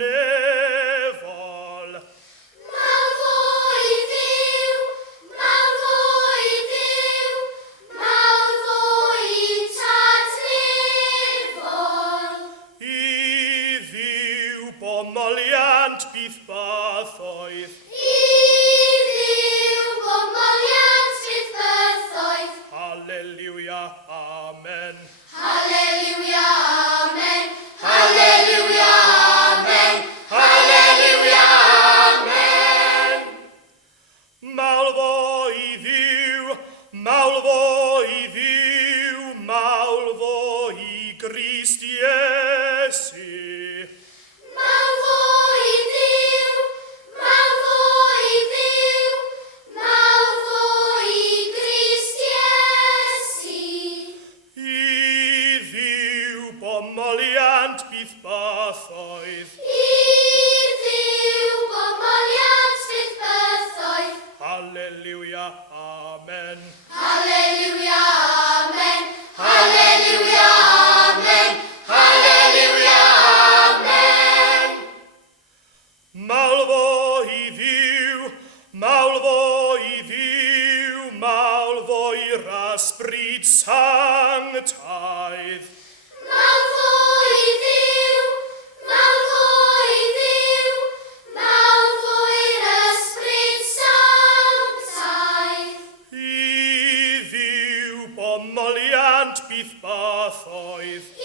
carnefol. Malfoy Dduw, Malfoy Dduw, Malfoy Tadnefol. I ddiw bomoliant bydd bathoedd. I Dduw bomoliant fydd bythoedd. Alleluia, amen. Halleluia, amen. Halleluia, amen. Halleluia, amen. Malfo i ddiw, malfo i ddiw, malfo i Grist Iesu. Malfoy Dduw, Malfoy Dduw, Malfoy Grist Iesu. I ddiw bomoliant bydd bathoedd. I Dduw bomoliant fydd bythoedd. Alleluia, amen. Halleluia, amen. Halleluia, amen. Halleluia, amen. Malfo i ddiw, malfo i ddiw, malfo i'r ysbryd sanctaidd. Malfoy Dduw, Malfoy Dduw, Malfoy'r ysbryd sanctaidd. I ddiw bomoliant bydd bathoedd. I